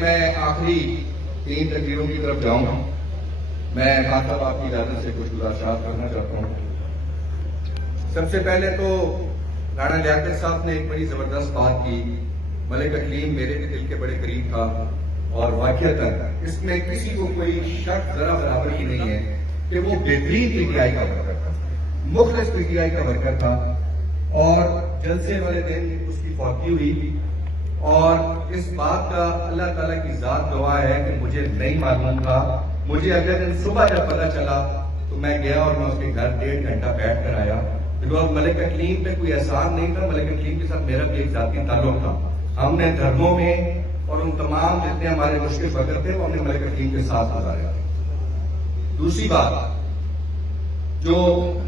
میں آخری 3 تقریروں کی طرف جاؤں گا. میں خان صاحب آپ کی اجازت سے کچھ گزارشات کرنا چاہتا ہوں. سب سے پہلے تو رانا لیاقت صاحب نے ایک بڑی زبردست بات کی. ملک اکلیم میرے بھی دل کے بڑے قریب تھا اور واقعتاً اس میں کسی کو کوئی شک ذرا برابر ہی نہیں ہے کہ وہ بہترین پی ٹی آئی کا ورکر تھا, مخلص پی ٹی آئی کا ورکر تھا. اور جلسے والے دن اس کی فوتی ہوئی اور اس بات کا اللہ تعالیٰ کی ذات گواہ ہے کہ مجھے نہیں معلوم تھا. مجھے اگلے دن صبح جب پتہ چلا تو میں گیا اور میں اس کے گھر 1.5 گھنٹہ بیٹھ کر آیا. بیکاز ملک اکلیم پہ کوئی احسان نہیں تھا, ملک اکلیم کے ساتھ میرا بھی ایک ذاتی تعلق تھا. ہم نے دھرموں میں اور ان تمام جتنے ہمارے مشکل وقت تھے وہ ہم نے ملک اکلیم کے ساتھ گزارا. دوسری بات جو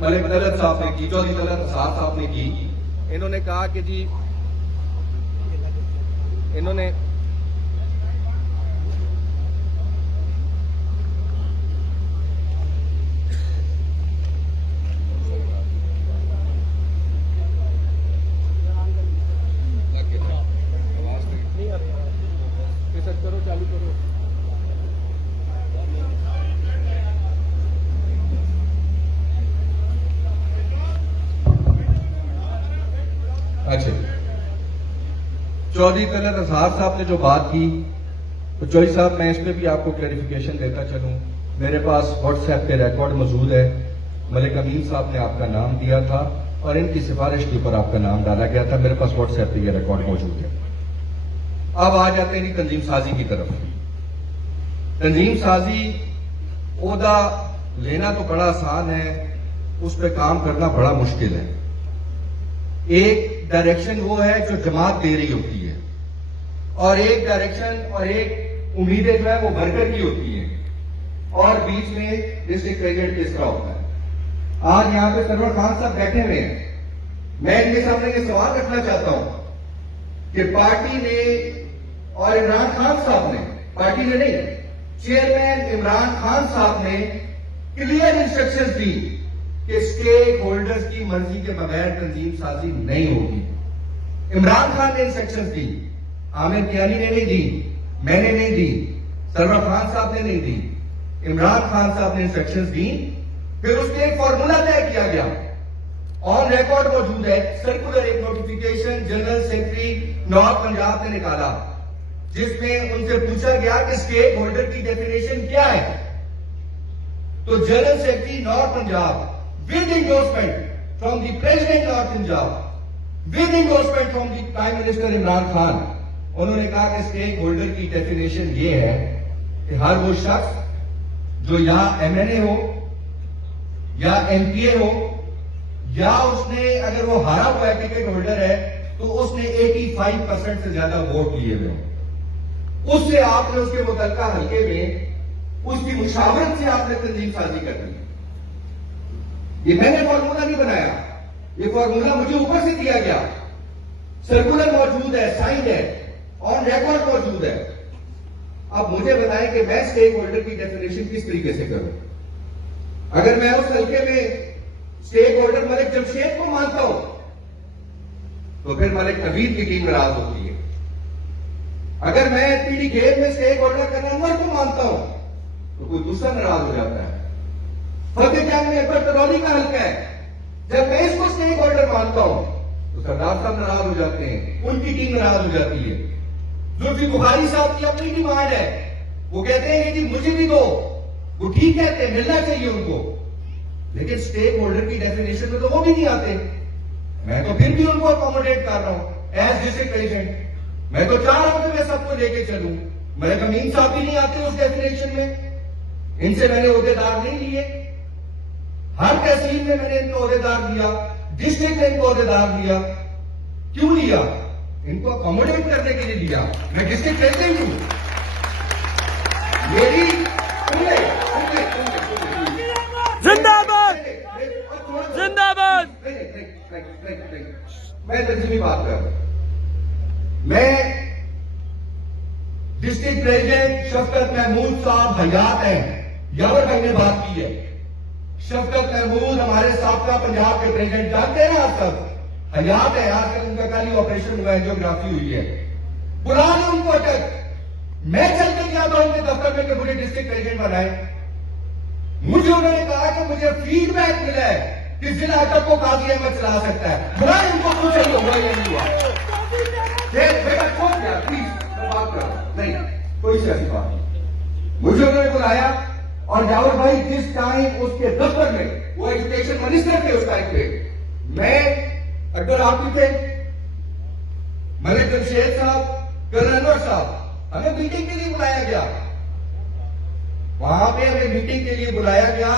ملک طلعت صاحب نے کی, چودھری طلعت اسرار صاحب نے کی, انہوں نے کہا کہ جی انہوں نے اچھا چودھری طلعت اسرار صاحب نے جو بات کی تو چودھری صاحب میں اس پہ بھی آپ کو کلیریفیکیشن دیتا چلوں. میرے پاس واٹس ایپ پہ ریکارڈ موجود ہے. ملک امین صاحب نے آپ کا نام دیا تھا اور ان کی سفارش کے اوپر آپ کا نام ڈالا گیا تھا. میرے پاس واٹس ایپ پہ یہ ریکارڈ موجود ہے. اب آ جاتے ہیں تنظیم سازی کی طرف. تنظیم سازی عہدہ لینا تو بڑا آسان ہے, اس پہ کام کرنا بڑا مشکل ہے. ایک ڈائریکشن وہ ہے جو جماعت دے رہی ہوتی ہے اور ایک ڈائریکشن اور ایک امیدیں جو ہے وہ ورکر کی ہوتی ہیں اور بیچ میں ڈسٹرکٹ پریزیڈنٹ کس طرح ہوتا ہے. آج یہاں پہ سرور خان صاحب بیٹھے ہوئے ہیں. میں ان کے سامنے یہ سوال رکھنا چاہتا ہوں کہ پارٹی نے اور عمران خان صاحب نے, پارٹی نے نہیں, چیئرمین عمران خان صاحب نے کلیئر انسٹرکشنز دی کہ اسٹیک ہولڈرز کی مرضی کے بغیر تنظیم سازی نہیں ہوگی. عمران خان نے انسٹرکشنز دی, عامر کیانی نے نہیں دی, میں نے نہیں دی, سرور خان صاحب نے نہیں دی. عمران خان صاحب نے انسٹرکشنز دی. پھر اس کے ایک فارمولا طے کیا گیا, آن ریکارڈ موجود ہے. سرکولر ایک notification general secretary north Punjab نے نکالا جس میں ان سے پوچھا گیا کہ اسٹیک ہولڈر کی ڈیفینیشن کیا ہے. تو general secretary north Punjab with endorsement from the President of Punjab, with endorsement from the Prime Minister Imran Khan, انہوں نے کہا کہ اسٹیک ہولڈر کی ڈیفینیشن یہ ہے کہ ہر وہ شخص جو یا ایم این اے ہو یا ایم پی اے ہو یا اس نے اگر وہ ہارا ہوا ٹکٹ ہولڈر ہے تو اس نے 85% سے زیادہ ووٹ لیے ہوئے ہوں, اس سے آپ نے اس کے متعلقہ حلقے میں اس کی مشاورت سے آپ نے تنظیم سازی کرنی. یہ میں نے فارمولا نہیں بنایا, یہ فارمولا مجھے اوپر سے دیا گیا. سرکولر موجود ہے, سائن ہے, آن ریکارڈ موجود ہے. اب مجھے بتائیں کہ میں اسٹیک ہولڈر کی ڈیفینیشن کس طریقے سے کروں. اگر میں اس حلقے میں اسٹیک ہولڈر ملک جمشید کو مانتا ہوں تو پھر ملک نوید کی ٹیم ناراض ہوتی ہے. اگر میں پی ڈی گیل میں اسٹیک ہولڈر کا نمبر کو مانتا ہوں تو کوئی دوسرا ناراض ہو جاتا ہے. فتح جنگ میں برطلولی کا حلقہ ہے, جب میں اس کو اسٹیک ہولڈر مانتا ہوں تو سردار صاحب ناراض ہو جاتے ہیں, ان کی ٹیم ناراض ہو جاتی ہے. زلفی بخاری صاحب کی اپنی ڈیمانڈ ہے, وہ کہتے ہیں کہ مجھے بھی دو, وہ ٹھیک کہتے ہیں, ملنا چاہیے ان کو, لیکن اسٹیک ہولڈر کی ڈیفینیشن میں تو وہ بھی نہیں آتے. میں تو پھر بھی ان کو اکوموڈیٹ کر رہا ہوں ایز ڈسٹرکٹ پریزیڈنٹ. میں تو چاہ رہا ہوں کہ میں سب کو لے کے چلوں. ملک امین صاحب بھی نہیں آتے اس ڈیفینیشن میں, ان سے میں نے عہدے دار نہیں لیے. ہر تحصیل میں میں نے ان کو عہدے دار دیا, ڈسٹرکٹ میں ان کو عہدے دار دیا. کیوں لیا؟ ان کو اکوموڈیٹ کرنے کے لیے لیا. میں ڈسٹرکٹ پریزیڈنٹ ہوں. میری زندہ باد زندہ باد. میں تنظیمی بات کر رہا ہوں. میں ڈسٹرکٹ پریزیڈنٹ شفقت محمود صاحب حیات ہیں, یاور بھائی نے بات کی ہے. شفقت محمود ہمارے سابقہ پنجاب کے پریزیڈنٹ, جانتے ہیں آپ سب, حیات ہے. آج کل ان کا کل ہی آپریشن ہوا ہے, جیوگرافی ہوئی ہے. بلا لو ان کو تک, میں چل کے گیا تھا ان کے دفتر میں کہ مجھے ڈسٹرکٹ ایجنٹ بنائے. مجھے انہوں نے کہا کہ مجھے فیڈ بیک ملا ہے کہ ضلع اٹک کو قاضی احمد چلا سکتا ہے. بھلا ان کو کچھ نہیں ہوا یا نہیں ہوا؟ بیٹا چھوڑ گیا پلیز بات کرو. نہیں کوئی سیاسی بات نہیں. مجھے انہوں نے بلایا اور یاور بھائی جس ٹائم اس کے دفتر میں وہ ایجوکیشن منسٹر تھے اس ٹائم پہ, میں اکبر آپی پہ ملک جمشید صاحب کرنل انور صاحب ہمیں میٹنگ کے لیے بلایا گیا. وہاں پہ ہمیں میٹنگ کے لیے بلایا گیا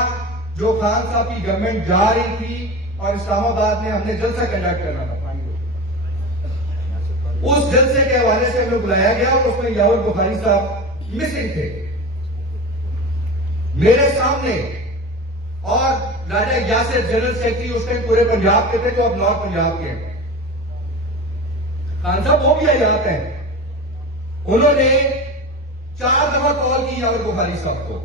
جو خان صاحب کی گورنمنٹ جا رہی تھی اور اسلام آباد میں ہم نے جلسہ کنڈکٹ کرنا تھا. اس جلسے کے حوالے سے ہمیں بلایا گیا اور اس میں یاور بخاری صاحب مسنگ تھے میرے سامنے, اور راجہ یاسر جنرل سیکرٹری اس ٹائم پورے پنجاب کے تھے جو اب نارتھ پنجاب کے ہیں. خان صاحب وہ بھی حیات ہیں. انہوں نے 4 دفعہ کال کی یاور بخاری صاحب کو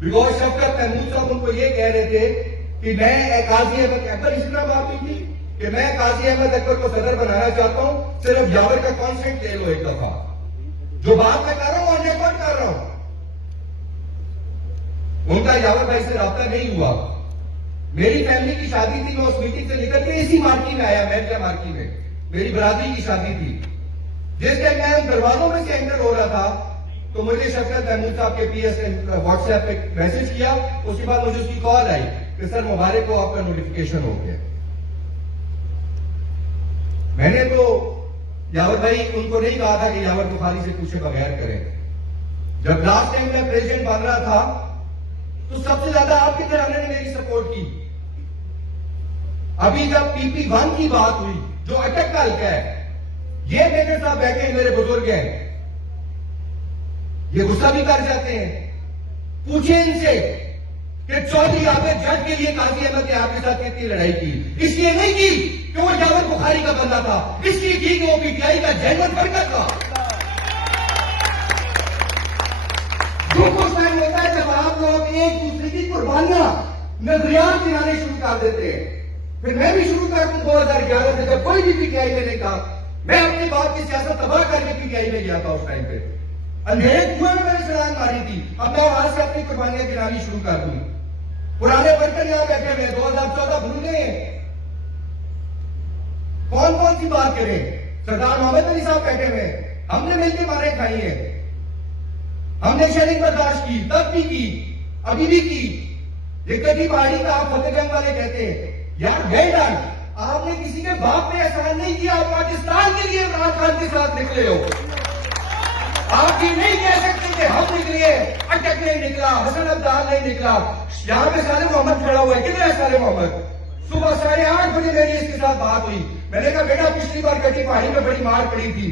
بیکاز شفقت محمود صاحب ان کو یہ کہہ رہے تھے کہ میں قاضی احمد اکبر اس طرح بات ہوئی تھی کہ میں قاضی احمد اکبر کو صدر بنانا چاہتا ہوں, صرف یاور کا کانسنٹ لے لو ایک دفعہ. جو بات میں کر رہا ہوں اور ریکارڈ کر رہا ہوں. ان کا یاور بھائی سے رابطہ نہیں ہوا. میری فیملی کی شادی تھی, میں اس میٹنگ سے نکل کے اسی مارکی میں آیا, میرکا مارکی میں میری برادری کی شادی تھی. جس ٹائم میں ان دروازوں میں سے انٹر ہو رہا تھا تو مجھے شفقت محمود صاحب کے پی ایس واٹس ایپ پہ میسج کیا. اس کے بعد مجھے اس کی کال آئی کہ سر مبارک کو آپ کا نوٹیفیکیشن ہو گیا. میں نے تو یاور بھائی ان کو نہیں کہا تھا کہ یاور بخاری سے پوچھے بغیر کریں. جب لاسٹ ٹائم میں پریزیڈنٹ بن رہا تھا تو سب سے زیادہ آپ کے گھرانے نے میری سپورٹ کی. ابھی جب PP1 کی بات ہوئی جو اٹک کا حلقہ ہے, یہ میجر صاحب بیٹھے ہیں میرے بزرگ ہیں, یہ غصہ بھی کر جاتے ہیں. پوچھیں ان سے کہ چودھری عابد جج کے لیے قاضی احمد نے آپ کے ساتھ کتنی لڑائی کی. اس لیے نہیں کی کہ وہ یاور بخاری کا بندہ تھا, اس لیے کی کہ وہ PTI کا جینون برکت تھا. جو کچھ ٹائم ہوتا ہے جب آپ لوگ ایک دوسرے کی قربانیاں نظریات دلانے شروع کر دیتے ہیں. پھر میں بھی شروع کر دوں 2011 سے جب کوئی بھی PTI میں نہیں کہا, میں اپنی بات کی سیاست تباہ کر کے PTI میں گیا تھا. اس ٹائم پہ اندھیرے کنویں میں میں نے چھلانگ ماری تھی. اب میں وہاں سے اپنی قربانیاں گنانی شروع کر دوں. پرانے ورکر یہاں بیٹھے ہوئے 2014 بھول گئے. کون کون سی بات کریں؟ سردار محمد علی صاحب بیٹھے ہوئے, ہم نے مل کے مارے کھائی ہیں, ہم نے شیلنگ برداشت کی, تب بھی کی, ابھی بھی کی. یہ کبھی پہاڑی کا آپ فتح جنگ والے کہتے ہیں یار ویل ڈن, آپ نے کسی کے باپ پہ احسان نہیں کیا, آپ پاکستان کے لیے عمران خان کے ساتھ نکلے ہو. آپ یہ نہیں کہہ سکتے کہ ہم نکلے, اٹک نہیں نکلا, حسن عبدال نہیں نکلا. یہاں پہ صالح محمد کھڑا ہوا ہے, کتنے ہے صالح محمد؟ صبح 8:30 بجے میری اس کے ساتھ بات ہوئی. میں نے کہا بیٹا پچھلی بار کٹی پہاڑی میں بڑی مار پڑی تھی,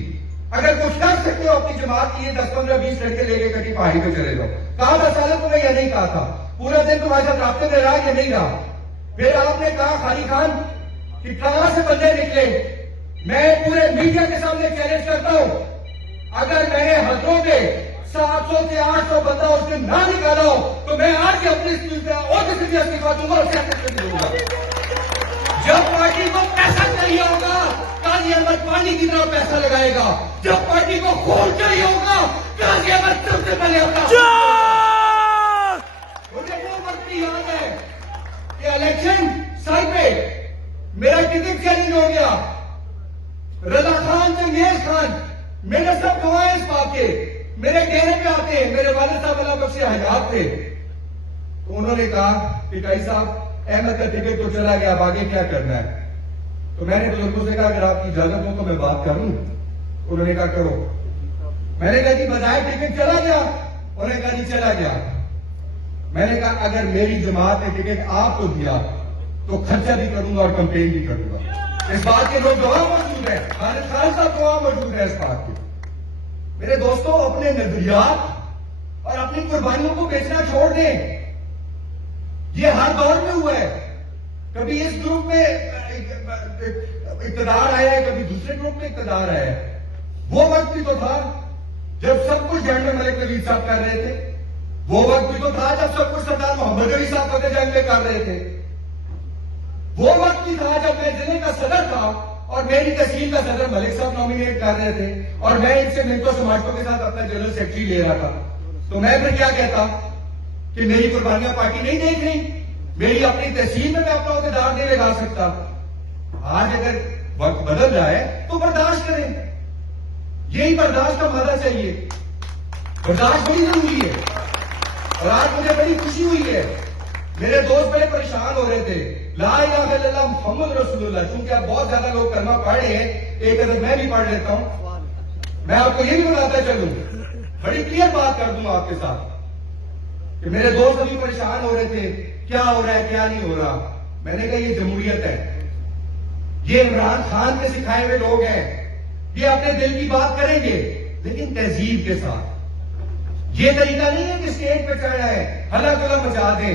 اگر کچھ کر سکتے ہو اپنی جماعت کی 10-15-20 لڑکے لے کے کٹی پہاڑی پہ چلے جاؤ. کہا تھا صالح تمہیں یہ نہیں کہا تھا, پورا دن تمہارے ساتھ رابطے میں رہا, یہ نہیں رہا. پھر آپ نے کہا خالی خان کہ کہاں سے بندے نکلے. میں پورے میڈیا کے سامنے چیلنج کرتا ہوں, اگر میں نے حضروں میں 700 سے 800 بندہ اس دن نہ نکالا ہو تو میں آج کے اپنی عہدے سے بھی استعفا دوں گا اور سیاست سے دوں گا. جب پارٹی کو پیسہ چاہیے ہوگا قاضی احمد پانی کی طرح پیسہ لگائے گا, جب پارٹی کو خون چاہیے ہوگا قاضی احمد سب سے پہلے ہوگا. مجھے وہ وقت یاد ہے کہ الیکشن سائٹ پہ میرا ٹکٹ چیلنج ہو گیا. رضا خان سے نیز خان میرے سب گواہ اس بات کے, میرے کہنے پہ آتے ہیں, میرے والد صاحب اللہ بخش حیات تھے. تو انہوں نے کہا کہ کائی صاحب احمد کا ٹکٹ تو چلا گیا, اب آگے کیا کرنا ہے؟ تو میں نے بزرگوں سے کہا اگر آپ کی اجازت ہو تو میں بات کروں. انہوں نے کہا کرو. میں نے کہا جی بظاہر ٹکٹ چلا گیا. انہوں نے کہا جی چلا گیا. میں نے کہا اگر میری جماعت نے ٹکٹ آپ کو دیا تو خرچہ بھی کروں گا اور کمپین بھی کروں گا. اس بات کے لوگ گواہ موجود ہیں, خالد خان صاحب گواہ موجود ہیں اس بات کے. میرے دوستوں اپنے نظریات اور اپنی قربانیوں کو بیچنا چھوڑ دیں. یہ ہر دور میں ہوا ہے. کبھی اس گروپ میں اقتدار آیا ہے, کبھی دوسرے گروپ میں اقتدار آیا ہے. وہ وقت بھی تو تھا جب سب کچھ جنرل ملک نوید صاحب کر رہے تھے. وہ وقت بھی تو تھا جب سب کچھ سردار محمد علی صاحب فتح جنگ میں کر رہے تھے. وہ وقت بھی تھا جب میں ضلع کا صدر تھا اور میری تحصیل کا صدر ملک صاحب نامینیٹ کر رہے تھے اور میں ان سے منٹو سماٹو کے ساتھ اپنا جنرل سیکرٹری لے رہا تھا، تو میں پھر کیا کہتا کہ میری قربانیاں پارٹی نہیں دیکھ رہی، میری اپنی تحصیل میں اپنا عہدیدار نہیں لگا سکتا. آج اگر وقت بدل جائے تو برداشت کریں، یہی برداشت کا مادہ چاہیے. برداشت بڑی ضروری ہے. اور آج مجھے بڑی خوشی ہوئی ہے، میرے دوست بڑے پریشان ہو رہے تھے، لا الہ الا اللہ محمد رسول اللہ، چونکہ اب بہت زیادہ لوگ کلمہ پڑھ رہے ہیں، ایک عدد میں بھی پڑھ لیتا ہوں. میں آپ کو یہ بھی بتاتا چلوں، بڑی کلیئر بات کر دوں آپ کے ساتھ کہ میرے دوست ابھی پریشان ہو رہے تھے کیا ہو رہا ہے کیا نہیں ہو رہا. میں نے کہا یہ جمہوریت ہے، یہ عمران خان کے سکھائے ہوئے لوگ ہیں، یہ اپنے دل کی بات کریں گے لیکن تہذیب کے ساتھ. یہ طریقہ نہیں ہے کہ اسٹیج پہ چڑھ جائے ہلا گلا مچا دیں.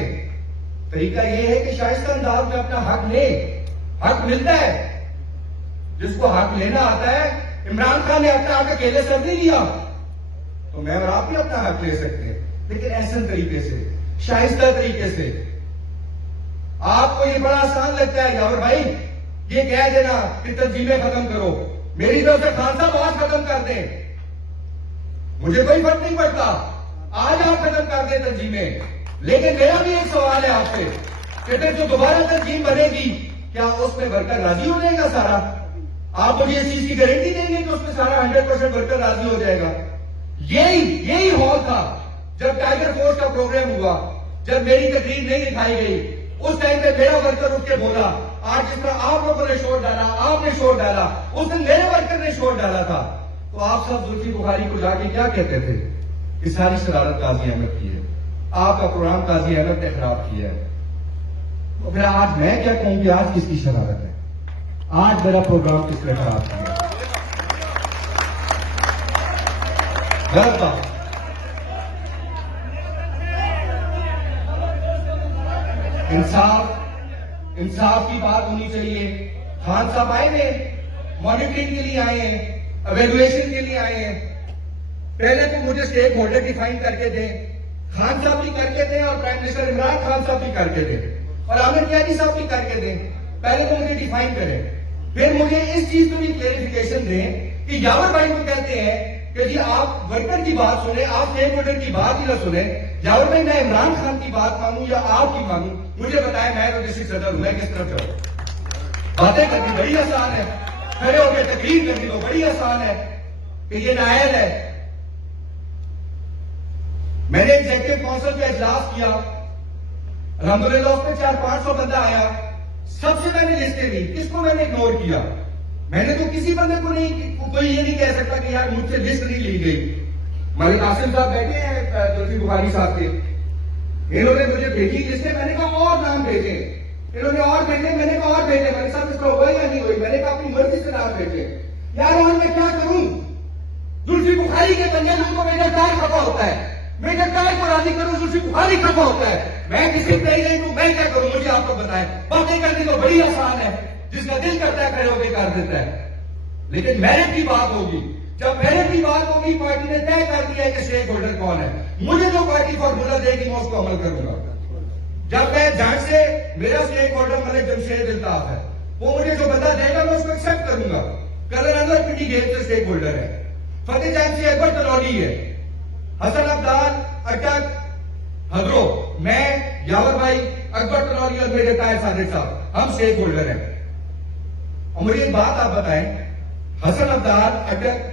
طریقہ یہ ہے کہ شائستہ انداز میں اپنا حق لے. حق ملتا ہے جس کو حق لینا آتا ہے. عمران خان نے اپنا حق اکیلے سر نہیں لیا، تو میں اور آپ بھی اپنا حق لے سکتے ہیں، لیکن احسن طریقے سے، شائستہ طریقے سے. آپ کو یہ بڑا آسان لگتا ہے یاور بھائی یہ کہہ دینا کہ تنظیمیں ختم کرو. میری طرف سے خان صاحب آج ختم کر دیں، مجھے کوئی فرق نہیں پڑتا، آج آپ ختم کر دیں تنظیمیں. لیکن میرا بھی ایک سوال ہے آپ سے کہ پھر جو دوبارہ تنظیم بنے گی کیا اس میں ورکر راضی ہو جائے گا سارا؟ آپ مجھے اس چیز کی گارنٹی دیں گے کہ اس میں سارا 100% ورکر راضی ہو جائے گا؟ یہی ہال تھا جب ٹائیگر فورس کا پروگرام ہوا، جب میری تقریر نہیں دکھائی گئی. اس ٹائم پہ میرا ورکر اٹھ کے بولا، آج جس طرح آپ لوگوں نے شور ڈالا، آپ نے شور ڈالا، اس دن میرے ورکر نے شور ڈالا تھا. تو آپ سب زلفی بخاری کو جا کے کیا کہتے تھے کہ ساری شرارت قاضی احمد کی ہے، آپ کا پروگرام قاضی احمد نے خراب کیا ہے. تو پھر آج میں کیا کہوں کہ آج کس کی شرارت ہے؟ آج میرا پروگرام کس نے خراب کیا؟ غلط بات. انصاف کی بات ہونی چاہیے. خان صاحب آئے ہیں، مانیٹرنگ کے لیے آئے ہیں، ایویلویشن کے لیے آئے ہیں. پہلے تو مجھے اسٹیک ہولڈر ڈیفائن کر کے دیں، خان صاحب بھی کر کے دیں اور پرائم منسٹر عمران خان صاحب بھی کر کے دیں اور عامر قیادی صاحب بھی کر کے دیں. پہلے تو مجھے ڈیفائن کریں، پھر مجھے اس چیز کو بھی کلیریفیکیشن دیں کہ یاور بھائی کو کہتے ہیں کہ جی آپ ورکر کی بات سنیں، آپ اسٹیک ہولڈر کی بات ہی نہ سنیں. یاور بھائی میں عمران خان کی بات مانوں یا آپ کی مانوں، مجھے بتائیں میں تو ڈسٹرکٹ صدر ہوں، میں کس طرف جاؤں؟ باتیں کرنی بڑی آسان ہے، کھڑے ہو کے تقریر کرنی تو بڑی آسان ہے کہ یہ نااہل ہے. میں نے ایگزیکٹو کونسل کا اجلاس کیا، الحمدللہ اس میں 400-500 بندہ آیا. سب سے میں نے لسٹیں دی، کس کو میں نے اگنور کیا؟ میں نے تو کسی بندے کو نہیں، کوئی یہ نہیں کہہ سکتا کہ یار مجھ سے لسٹ نہیں لی گئی. ملک قاسم صاحب بیٹھے ہیں زلفی بخاری صاحب کے، انہوں نے مجھے بھیجی لسٹیں، میں نے کہا اور نام بھیجے، انہوں نے اور بھیجے، میں نے کہا اور بھیجے. ملک صاحب اس کا ہوا یا نہیں ہوئی؟ میں نے کہا اپنی مرضی سے نام بھیجے. یار آج میں کیا کروں؟ زلفی بخاری کے بننے لوگوں کو میجر ٹائر خفا ہوتا ہے، میجر ٹائر کو راضی کروں زلفی بخاری خفا ہوتا ہے. میں کسی پہ نہیں ہوں، میں کیا کروں؟ مجھے آپ کو بتائیں. باتیں کرنی تو بڑی آسان ہے، جس کا دل کرتا ہے کھڑے ہو کے کر دیتا ہے. لیکن میرٹ کی بات ہوگی، جب میرٹ کی بات ہوگی پارٹی نے طے کر دیا ہے کہ اسٹیک ہولڈر کون ہے، مجھے جو پارٹی فارمولا دے گی میں اس کو عمل کروں گا. جب میں جھانک سے میرا اسٹیک ہولڈر ملک جمشید الطاف ہے، وہ مجھے جو بندہ دے گا میں اس کو ایکسپٹ کروں گا. کلر انور پنڈی گیٹ سے اسٹیک ہولڈر ہے، فتح جان سے اکبر تلولی ہے، حسن عبدال اٹک حضرو، میں یاور بھائی اکبر تلولی اور میرے طاہر صادق صاحب، ہم اسٹیک ہولڈر ہیں. اور مجھے ایک بات آپ بتائیں، حسن عبدال اٹک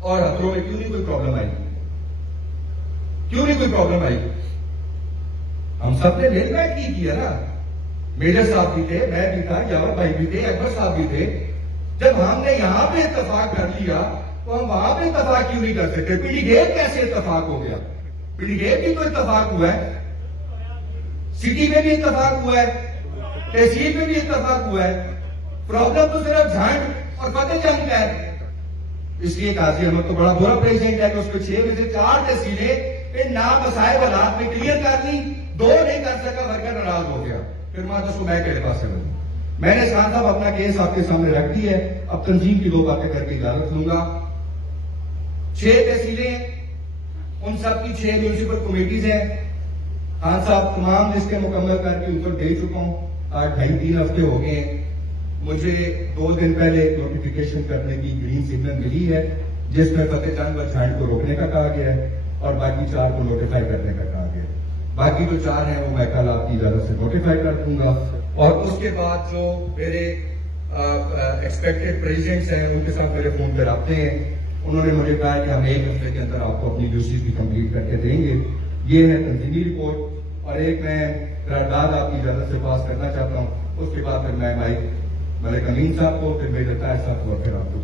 اور حضرو میں کیوں نہیں کوئی پرابلم آئی؟ کیوں نہیں کوئی پرابلم آئی؟ ہم سب نے لیٹ بیٹھ کی کیا نا. میجر صاحب بھی تھے، میں بھی تھا، یاور بھائی بھی تھے، اکبر صاحب بھی تھے. جب ہم نے یہاں پہ اتفاق کر لیا تو ہم وہاں پہ اتفاق کیوں نہیں کر سکتے؟ پیڑی گیٹ کیسے اتفاق ہو گیا؟ پیڑی گیٹ بھی تو اتفاق ہوا ہے، سٹی میں بھی اتفاق ہوا ہے، تحصیل میں بھی اتفاق ہوا ہے. پرابلم تو صرف جھنڈ اور فتح جنگ کا ہے. اس لیے قاضی احمد تو بڑا برا پریزیڈنٹ ہے کہ اس کو 6 میں سے 4 تحصیلیں ان نامسائب حالات میں کلیئر کر لی، 2 نہیں کر سکا، ورکر ناراض ہو گیا. پھر میں اس کو میں کے پاس سے ہوں. میں نے خان صاحب اپنا کیس آپ کے سامنے رکھ دی ہے، اب تنظیم کی 2 باتیں کر کے اجازت لوں گا. 6 تحصیلیں، ان سب کی 6 میونسپل کمیٹیز ہیں. خان صاحب تمام لسٹیں مکمل کر کے ان کو دے چکا ہوں، آج 2.5-3 ہفتے ہو گئے ہیں. مجھے 2 دن پہلے ایک نوٹیفیکیشن کرنے کی گرین سگنل ملی ہے جس میں فتح چند و چھانڈ کو روکنے کا کہا گیا ہے اور باقی 4 کو نوٹیفائی کرنے کا کہا گیا ہے. باقی جو 4 ہیں وہ میں کل آپ کی اجازت سے نوٹیفائی کر دوں گا اور اس کے بعد جو میرے ایکسپیکٹڈ پریزیڈنٹس ہیں ان کے ساتھ میرے فون پہ رابطے ہیں. انہوں نے مجھے کہا کہ ہم 1 ہفتے کے اندر آپ کو اپنی ڈیوٹیز بھی کمپلیٹ کر کے دیں گے. یہ ہے تنظیمی رپورٹ. اور ایک میں قرارداد آپ کی اجازت سے پاس کرنا چاہتا ہوں. اس کے بعد پھر میں ملک امین صاحب کو، پھر میجر طاہر صاحب کو اور پھر آپ کو